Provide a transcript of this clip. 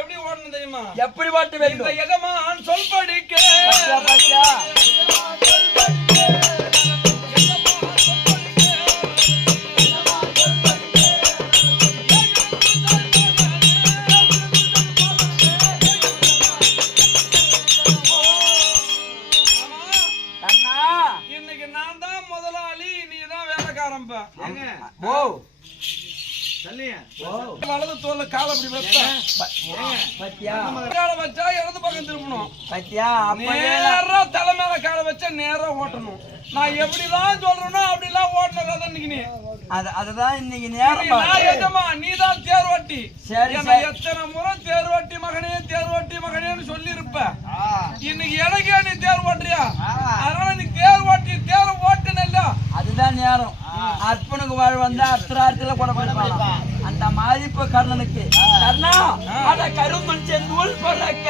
எப்படி ஓடணும் தெரியுமா? எப்படி ஓட்ட வேண்டும்? எஜமான் சொல்படிக்க இன்னைக்கு நான் தான் முதலாளி, நீ தான் வேலைக்காரன். வலது தோல்ல கால அப்படி கால வச்சா இடது பக்கம் திரும்பணும். நேரா தலை மேல கால வச்சா நேரா ஓட்டணும். நான் எப்படிலாம் சொல்றேனோ அப்படிலாம் ஓட்டணும். இன்னைக்கு நீ அதுதான் இன்னைக்கு நேரம். எஜமா நீதான் தேர்வட்டி. எத்தனை முறை தேர்வட்டி மகனே தேர்வட்டி மகனேன்னு சொல்லி இருப்ப. இன்னைக்கு எனக்கே நீ தேர்வு ஓட்டுறியா? அதனால நீ தேர்வட்டி தேர்வு ஓட்டுனல்ல. அதுதான் நேரம். அற்பனுக்கு வாழ் வந்தா அத்திராத்துல கூட போயிருப்பாங்க. அந்த மாதிரிப்பு கர்ணனுக்கு கர்ணா அத கரும்பு செந்தூள் பழக்க